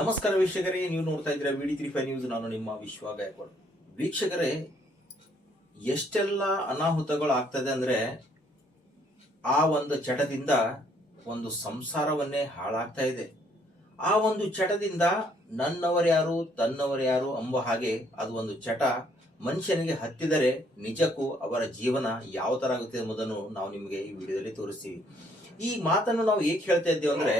ನಮಸ್ಕಾರ ವೀಕ್ಷಕರೇ, ನೀವು ನೋಡ್ತಾ ಇದ್ದೀರಾ ವಿಡಿ ತ್ರೀ ಫೈವ್ ನ್ಯೂಸ್ ನಾನು ನಿಮ್ಮ ವಿಶ್ವ ಗಾಯಕ್ವಾಡ್. ವೀಕ್ಷಕರೇ, ಎಷ್ಟೆಲ್ಲ ಅನಾಹುತಗಳು ಆಗ್ತದೆ ಅಂದ್ರೆ ಆ ಒಂದು ಚಟದಿಂದ ಒಂದು ಸಂಸಾರವನ್ನೇ ಹಾಳಾಗ್ತಾ ಇದೆ. ಆ ಒಂದು ಚಟದಿಂದ ನನ್ನವರ್ಯಾರು ತನ್ನವರ್ಯಾರು ಎಂಬ ಹಾಗೆ ಅದು ಒಂದು ಚಟ ಮನುಷ್ಯನಿಗೆ ಹತ್ತಿದರೆ ನಿಜಕ್ಕೂ ಅವರ ಜೀವನ ಯಾವ ತರ ಆಗುತ್ತೆ ಎಂಬುದನ್ನು ನಾವು ನಿಮಗೆ ಈ ವಿಡಿಯೋದಲ್ಲಿ ತೋರಿಸ್ತೀವಿ. ಈ ಮಾತನ್ನು ನಾವು ಏಕೆ ಹೇಳ್ತಾ ಇದ್ದೇವೆ ಅಂದ್ರೆ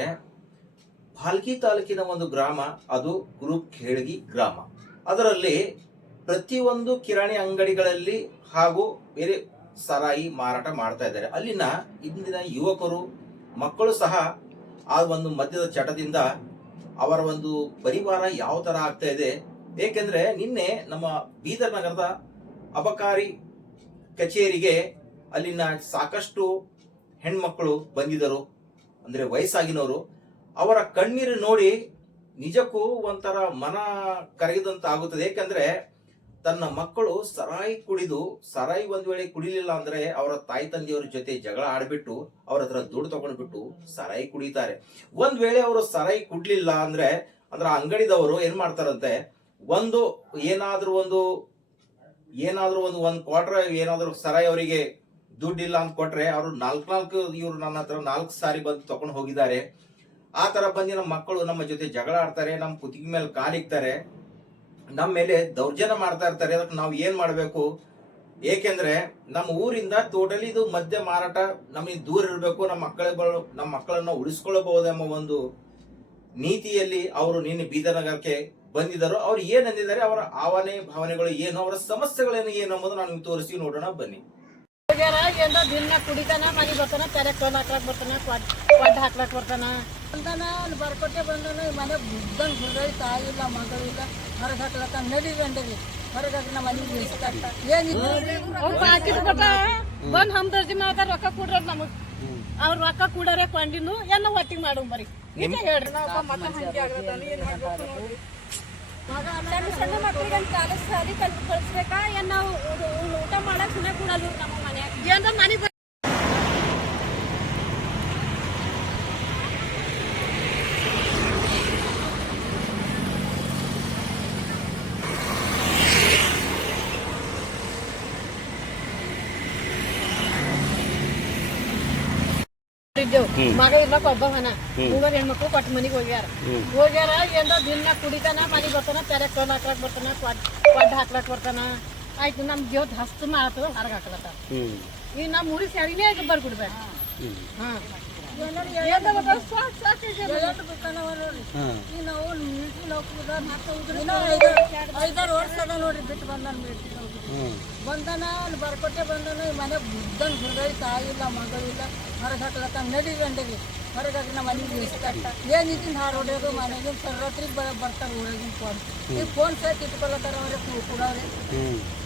ಭಾಲ್ಕಿ ತಾಲೂಕಿನ ಒಂದು ಗ್ರಾಮ, ಅದು ಗ್ರೂಪ್ ಖೇಳಗಿ ಗ್ರಾಮ. ಅದರಲ್ಲಿ ಪ್ರತಿಯೊಂದು ಕಿರಾಣಿ ಅಂಗಡಿಗಳಲ್ಲಿ ಹಾಗೂ ಬೇರೆ ಸರಾಯಿ ಮಾರಾಟ ಮಾಡ್ತಾ ಇದ್ದಾರೆ. ಅಲ್ಲಿನ ಇಂದಿನ ಯುವಕರು, ಮಕ್ಕಳು ಸಹ ಆ ಒಂದು ಮದ್ಯದ ಚಟದಿಂದ ಅವರ ಒಂದು ಪರಿವಾರ ಯಾವ ತರ ಆಗ್ತಾ ಇದೆ. ಏಕೆಂದರೆ ನಿನ್ನೆ ನಮ್ಮ ಬೀದರ್ ನಗರದ ಅಬಕಾರಿ ಕಚೇರಿಗೆ ಅಲ್ಲಿನ ಸಾಕಷ್ಟು ಹೆಣ್ಮಕ್ಕಳು ಬಂದಿದ್ದರು. ಅಂದ್ರೆ ವಯಸ್ಸಾಗಿನವರು. ಅವರ ಕಣ್ಣೀರು ನೋಡಿ ನಿಜಕ್ಕೂ ಒಂಥರ ಮನ ಕರಗಿದಂತ ಆಗುತ್ತದೆ ಏಕೆಂದ್ರೆ ತನ್ನ ಮಕ್ಕಳು ಸರಾಯಿ ಕುಡಿದು, ಸರಾಯಿ ಒಂದ್ ವೇಳೆ ಕುಡಿಲಿಲ್ಲ ಅಂದ್ರೆ ಅವರ ತಾಯಿ ತಂದೆಯವರ ಜೊತೆ ಜಗಳ ಆಡ್ಬಿಟ್ಟು, ಅವ್ರ ಹತ್ರ ದುಡ್ಡು ತಗೊಂಡ್ಬಿಟ್ಟು ಸರಾಯಿ ಕುಡಿತಾರೆ. ಒಂದ್ ವೇಳೆ ಅವರು ಸರಾಯಿ ಕುಡ್ಲಿಲ್ಲ ಅಂದ್ರೆ ಅಂದ್ರೆ ಅಂಗಡಿದವರು ಏನ್ ಮಾಡ್ತಾರಂತೆ, ಒಂದು ಏನಾದ್ರೂ ಒಂದು ಏನಾದ್ರೂ ಒಂದು ಒಂದ್ ಕ್ವಾರ್ಟರ್ ಏನಾದ್ರೂ ಸರಾಯಿ ಅವರಿಗೆ ದುಡ್ಡಿಲ್ಲ ಅಂತ ಕೊಟ್ರೆ ಅವರು ನಾಲ್ಕು ನಾಲ್ಕು ಇವರು ನನ್ನ ಹತ್ರ ನಾಲ್ಕು ಸಾರಿ ಬಂದು ತಗೊಂಡು ಹೋಗಿದ್ದಾರೆ. ಆ ತರ ಬಂದು ನಮ್ಮ ಮಕ್ಕಳು ನಮ್ಮ ಜೊತೆ ಜಗಳ ಆಡ್ತಾರೆ, ನಮ್ಮ ಕುತ್ತಿಗೆ ಮೇಲೆ ಕಾಲಿಕ್ತಾರೆ, ನಮ್ಮ ಮೇಲೆ ದೌರ್ಜನ್ಯ ಮಾಡ್ತಾ ಇರ್ತಾರೆ. ಅದಕ್ಕೆ ನಾವು ಏನ್ ಮಾಡಬೇಕು? ಏಕೆಂದ್ರೆ ನಮ್ಮ ಊರಿಂದ ಟೋಟಲಿ ಇದು ಮದ್ಯ ಮಾರಾಟ ನಮಗೆ ದೂರ ಇರಬೇಕು. ನಮ್ಮ ಮಕ್ಕಳ ನಮ್ಮ ಮಕ್ಕಳನ್ನ ಉಳಿಸ್ಕೊಳ್ಳಬಹುದೆಂಬ ಒಂದು ನೀತಿಯಲ್ಲಿ ಅವರು ನಿನ್ನೆ ಬೀದರ್ನಗರಕ್ಕೆ ಬಂದಿದ್ದರು. ಅವ್ರು ಏನ್ ಅಂದಿದ್ದಾರೆ? ಅವರ ಆವನೆ ಭಾವನೆಗಳು ಏನು? ಅವರ ಸಮಸ್ಯೆಗಳೇನು ಏನು ಅನ್ನೋದು ನಾನು ನಿಮ್ಗೆ ತೋರಿಸಿ ನೋಡೋಣ, ಬನ್ನಿ. ದಿನ ಕುಡಿತಾನ, ಮನೆಗೆ ಬರ್ತಾನ, ತೆರೆ ಕೋಲ್ ಹಾಕ್ಲಕ್ ಬರ್ತಾನ ಹಾಕ್ಲಕ್ ಬರ್ತಾನ. ಬಂದಾನ ಅಲ್ಲಿ ಬರ್ಕೊಟ್ಟೆ ಬಂದಾನ ಈ ಮನೆ ಬುದ್ಧಂಗ್ ಹುಡುಗಳಿ ತಾಯಿಲ್ಲ ಮಗಳಿಲ್ಲ ಹೊರಗೆ ಹಾಕ್ಲಕ್ಕ ನಡಿ ಗಂಡರಿ ಹೊರಗೆ ಹಾಕಿ ನಮ್ಮ ಮನೆಗೆ ಇಳಿಸ್ಕಟ್ಟ ಏನಿಲ್ಲ ಬಂದು ಹಮ್ದರ್ಜಿ ಮಾಡ್ತಾರ ರೊಕ್ಕ ಕೊಡ್ರ ನಮಗ್. ಅವ್ರ ರೊಕ್ಕ ಕೊಡರೆ ಕೊಂಡಿನು ಎಲ್ಲ ಒಟ್ಟಿಗೆ ಮಾಡು ಬರಿ. ಈಗ ಹೇಳ್ರಿ. ಸಣ್ಣ ಸಣ್ಣ ಮಕ್ಕಳಿಗೆ ಅಂತ ಕಾಲೇಜ್ ಸಾರಿ ಕಲ್ತು ಕಳಿಸ್ಬೇಕಾ? ಏನ್ ನಾವು ಊಟ ಮಾಡಕ್ ಸುಮ್ಮನೆ ಕೂಡಲ್ಲ ನಮ್ಮ ಮನ್ಯಾಗ ಏನ್ರ ಮನೆಗೆ ಇದ್ದೇವು ಮಗ ಇರ್ಲಕ್ ಒಬ್ಬ ಹನ ಮೂವರು ಹೆಣ್ಮಕ್ಳು ಕೊಟ್ಟ ಮನಿಗೆ ಹೋಗ್ಯಾರ. ಹೋಗ್ಯಾರ ಏನೋ ದಿನ ಕುಡಿತಾನ ಮನೆಗೆ ಬರ್ತಾನ ತೆರೆ ಕೋಲ್ ಹಾಕ್ಲಕ್ ಬರ್ತಾನ ಕೊಡ್ ಹಾಕ್ಲಕ್ ಬರ್ತಾನ. ಆಯ್ತು ನಮ್ ದೇವ್ದ ಹಸ್ತ ಮಾತು ಹೊರಗೆ ಹಾಕ್ಲತ್ತ ಈ ನಮ್ಮ ಊರಿಗೆ ಸರಿನೇ ಆಯ್ತು ಬರ್ಬಿಡ್ಬೇಡ ಹಾ. ಐದಾರು ವರ್ಷ ಅದ ನೋಡ್ರಿ ಬಿಟ್ಟು ಬಂದಾನ ಬಂದಾನ ಅಲ್ಲಿ ಬರ್ಕೊಟ್ಟೆ ಬಂದನು ಮನೆ ಬುದ್ಧನ್ ಹುಡುಗಳಿ ತಾಯಿ ಇಲ್ಲ. ಮಗಳಿಲ್ಲ ಹೊರಗೆ ಹಾಕ್ಲತ್ತ ನಡಿ ಗಂಡಗಿ ಹೊರಗೆ ಹಾಕಿ ನಮ್ಮ ಮನೆಗೆ ಇಷ್ಟ ಏನ್ ಹಾಡು ಹಾರು ಹೊಡೆಯೋದು ಮನೆಗೆ ಸರ್ರಾತ್ರಿ ಬರ್ತಾರೆ ಊರಾಗಿನ ಫೋನ್ ಈಗ ಫೋನ್ ಸಹ ಇಟ್ಕೊಳತ್ತಾರ ಅವ್ರೆ ಕೊಡೋರಿ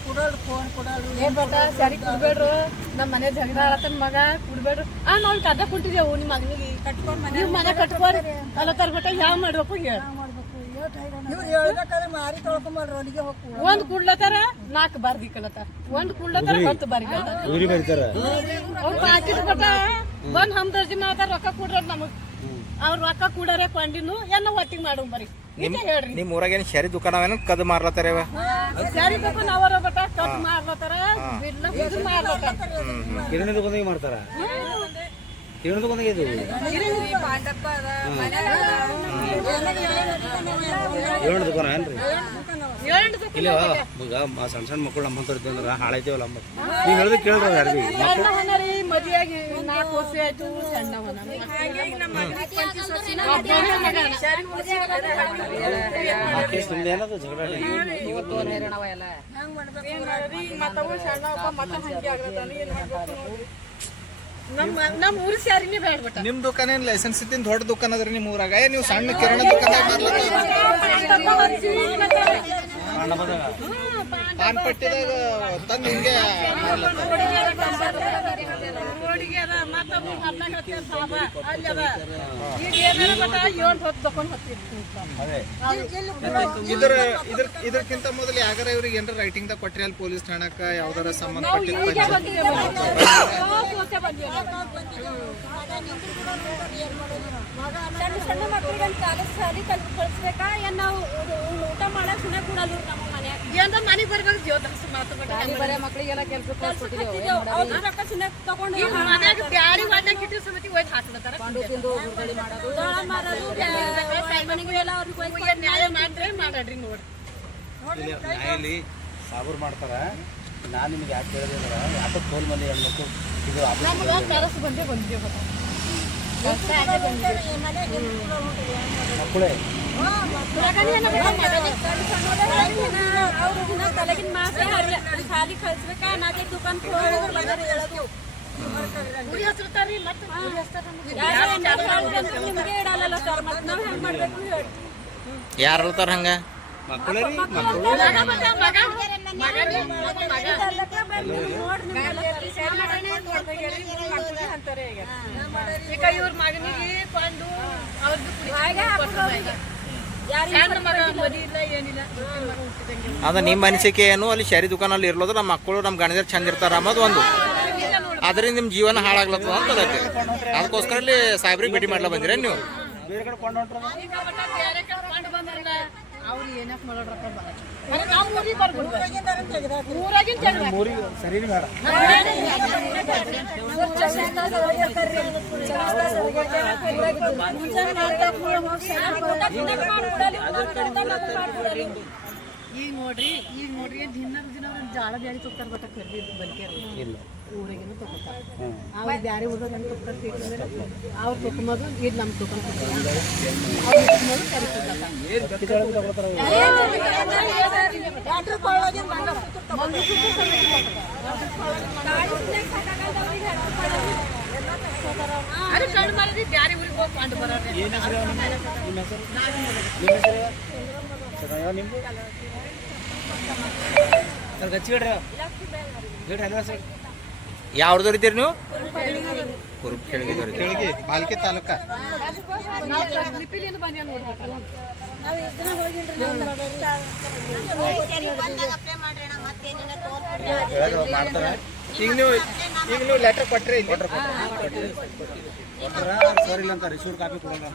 ಕುಡೋರು ಫೋನ್ ಕೊಡೋರು ಏನು ಬೇಡ ಸರಿ ಕೊಡ್ಬೇಡ್ರು. ನಮ್ಮ ಮನೆ ಜಗಳ ಆಳತನ ಮಗ ಕೊಡ್ಬೇಡ್ರು. ಆ ನಾವು ಕದ ಕೊಟ್ಟಿದ್ದೇವು ನಿಮ್ಮ ಮಗನಿಗೆ. ಕಟ್ಕೊಂಡು ಮನೆ ಮನೆ ಕಟ್ಕೊಂಡು ಅಲ್ಲತ್ತಾರ ತರ್ಬಿಟ್ಟ ಯಾವ ಮಾಡ್ಬೇಕು ಹೇಳ ಒಂದ್ ಕುಡ್ಲತ್ತಾರ ನಾಲ್ಕು ಬಾರ್ದಿಕ್ಕಲತ್ತಾರ. ಕಲತ್ತಾರ ಒಂದ್ ಕುಡ್ಲತ್ತಾರ ಹತ್ತು ಬಾರಿ ಅವ್ರು ಪಾಕಿಟ್ ಕೊಟ್ಟ ಬಂದ್ ಹಮ್ದರ್ಜಿ ಅದ ರೊಕ್ಕ ಕೊಡ್ರ ನಮಗ್. ಅವ್ರ ರೊಕ್ಕ ಕೊಡರೆ ಕೊಂಡಿನು ಎಲ್ಲ ಒಟ್ಟಿಗೆ ಮಾಡು ಬರೀ. ನಿಮ್ ಊರಾಗ ಏನ್ ಶರಿ ದುಕಾನ ಕದ್ ಮಾರ್ಲತ್ತಾರೆ ಸರಿ ಬೇಕು ದುಕನ್ ಅವರ ಕದ್ದು ಮಾಡ್ಲತ್ತಾರ ಬಿಡ್ಲ ಇದು ಮಾಡ್ಲತ್ತಾರ ಕಿರಣಿ ದುಕಾನ ಮಾಡ್ತಾರ? ಏಳು ದುಕಾನ ಏನ್ರಿ? ಇಲ್ಲ ಈಗ ಸಣ್ಣ ಸಣ್ಣ ಮಕ್ಕಳು ನಮ್ಮಂತ ಅಂದ್ರೆ ಹಾಳೈತೇವಲ್ಲ ಅಮ್ಮ. ನೀವು ಹೇಳಿದ್ರೆ ಕೇಳ್ರಿ ಯಾರಿಗೂ ಸಣ್ಣವನ ರೀ ಮದುವೆಯಾಗಿ ನಾಲ್ಕು ವರ್ಷ ಆಯ್ತು ಸಣ್ಣವನ ಕೇಸ್ ನಿಮ್ದು ಏನದು ಜಗಳ ನಮ್ಮ ನಮ್ಮ ಊರು ಸ್ಯಾರಿನೇ ಬೇಡ್ಬಿಟ್ಟ ನಿಮ್ ದುಕಾನ ಏನ್ ಲೈಸೆನ್ಸ್ ಇತ್ತಿನ ದೊಡ್ಡ ದುಕಾನ ಅದ್ರಿ ನಿಮ್ ಊರಾಗ ಏ ನೀವು ಸಣ್ಣ ಕಿರಾಣಿ ದುಕಾನ ಪಾನ್ ಪಟ್ಟಿದಾಗ ತಂದು ಹಿಂಗೆ ರೋಡಿಗೆ ಅದ. ಮತ್ತೆ ಮೂರ್ ಹದ್ನಾಲ್ಕು ಹೇಳ್ತೀವಿ ಸಾಬ ಅಲ್ಲಿ ಅದ ಈಗ ಏನಾರ ಮಟ ಏಳು ಹೊತ್ತು ತಗೊಂಡ್ ಹೋಗ್ತಿದ್ವಿ ಇದ್ರ ಇದ್ರ ಇದಕ್ಕಿಂತ ಮೊದಲು ಯಾಗಾರ ಇವ್ರಿಗೆ ಏನಾರ ರೈಟಿಂಗ್ ದಾಗ ಕೊಟ್ರಿ ಅಲ್ಲಿ ಪೊಲೀಸ್ ಠಾಣಕ್ಕ ಯಾವ್ದಾರ ಸಂಬಂಧ ಸಣ್ಣ ಸಣ್ಣ ಮಕ್ಕಳಿಗೆ ಕಾಲೇಜ್ ಸಾರಿ ಕಳಿಸ್ಬೇಕಾ? ಏನ್ ನಾವು ಊಟ ಮಾಡಕ್ ಸುಮ್ಮನೆ ಕೂಡಲ್ಲ ಏನ್ರ ಮನೆಗೆ ಬರ್ಬೇಕು ಜೀವದಾಸ ಮಾತು ಬರೀ ಮಾಡ್ಲಾಕ ಇಟ್ಟು ಸಮಿತಿ ಒಯ್ದು ನ್ಯಾಯ ಮಾಡಾಡ್ರಿ ನೋಡ್ರಿ. ಸಾಬೂರ್ ಮಾಡ್ತಾರ. ನಾನು ನಿಮ್ಗೆ ಯಾಕೆ ಹೇಳಿದೆ ಅಂದ್ರೆ ಯಾಕೆ ತೋಲ್ ಮಂದಿ ಹೇಳ್ಬೇಕು ಇದು ಕರಸ್ ಬಂದೇ ಬಂದಿದ್ದೇವೆ ಮಕ್ಕಳೇ ಅವ್ರು ದಿನ ತಲೆಗಿನ ಮಾಸೆ ಸಾಲಿ ಕಳ್ಸ್ಬೇಕಾ? ನಾಲ್ಕೈದು ದುಕಾನ್ ನಮ್ಗೆ. ನಿಮ್ಗೆ. ಇಡಲ್ಲ ಸರ್ ಮತ್ತೆ ನಾವ್ ಹೆಂಗ್ ಮಾಡ್ಬೇಕು ಹೇಳಿ ಯಾರು ಹೇಳ್ತಾರ ಹಂಗ? ಅಂತಾರೆ ಮಗ ಈಗ ಇವ್ರ ಮಗನಿಗೆ ಕೊಂಡು ಅವ್ರದ್ದು ಅದ ನಿಮ್ಮ ಅನಿಸಿಕೆ ಏನು? ಅಲ್ಲಿ ಶರಿ ದುಕಾನಲ್ಲಿ ಇರ್ಲೋದು ನಮ್ಮ ಮಕ್ಕಳು ನಮ್ಮ ಗಣದೇರ್ ಚಂದ ಇರ್ತಾರ ಅನ್ನೋದು ಒಂದು. ಅದರಿಂದ ನಿಮ್ಮ ಜೀವನ ಹಾಳಾಗ್ಲತ್ತದ ಅಂತ ಅದಕ್ಕೆ ಅದಕ್ಕೋಸ್ಕರ ಇಲ್ಲಿ ಸಾಹೇಬ್ರಿಗೆ ಭೇಟಿ ಮಾಡ್ಲಾ ಬಂದಿರ ನೀವು? ಬೇರೆ ಕಡೆ ಕೊಂಡು ಹೊಂಟ್ರ ಈಗ ಒಟ್ಟ ಬ್ಯಾರೆ ಕಡೆ ಕೊಂಡು ಬಂದಾರಲ್ಲ ಅವ್ರು ಏನಕ್ಕೆ ಮಾಡೋಡ್ರಪ್ಪ ಬರ ನಾವು ಊರಿಗೆ ಬರ್ಬೋದು ಊರಾಗಿನ ತೆಗ್ದಾರ. ಊರಿಗೆ ಸರಿನೇ ಬೇಡ ಈಗ ನೋಡ್ರಿ ಈಗ ನೋಡ್ರಿ ದಿನ ದಿನ ಅವ್ರ ಜಾಳ ಬ್ಯಾರಿ ತೊಗೊತಾರ ಬಟ್ಟ ಕರ್ದಿ ಬಲ್ಕೆ ಇಲ್ಲ. ಊರಾಗಿನ ತೊಗೊತಾರ. ಅವ್ರು ಬ್ಯಾರೆ ಊರಾಗ ಹೆಂಗೆ ತೊಗೊತಾರೆ. ಅವ್ರು ತೊಗೊಂಬೋದು ಈಗ ನಮ್ಮ ತೊಗೊಂಡು ಮಾಡಿದ್ರಿ ಬ್ಯಾರೆ ಊರಿಗೆ ಹೋಗಿ ಕಂಡು ಬರೋರಿ ಏನು ಹೆಸರು ನಿಮ್ಮ ಹೆಸರು ನಿಮ್ಮ ಹೆಸರು? ಸರ್ ಯಾವ ನಿಮ್ಮದು ಬಿಡ್ರಿ ಸರ್ ಯಾವ್ದು ಇದ್ದೀರಿ ನೀವು ಕುರುಪ್ ಕೆಳಗೆ ಬಾಲ್ಕಿ ತಾಲೂಕ ಈಗ ನೀವು ಈಗ ನೀವು ಲೆಟರ್ ಕೊಟ್ರಿ ಸರ್ ಇಲ್ಲ ಅಂತ ರಿಸೀವ್ ಕಾಪಿ ಕೊಡೋಣ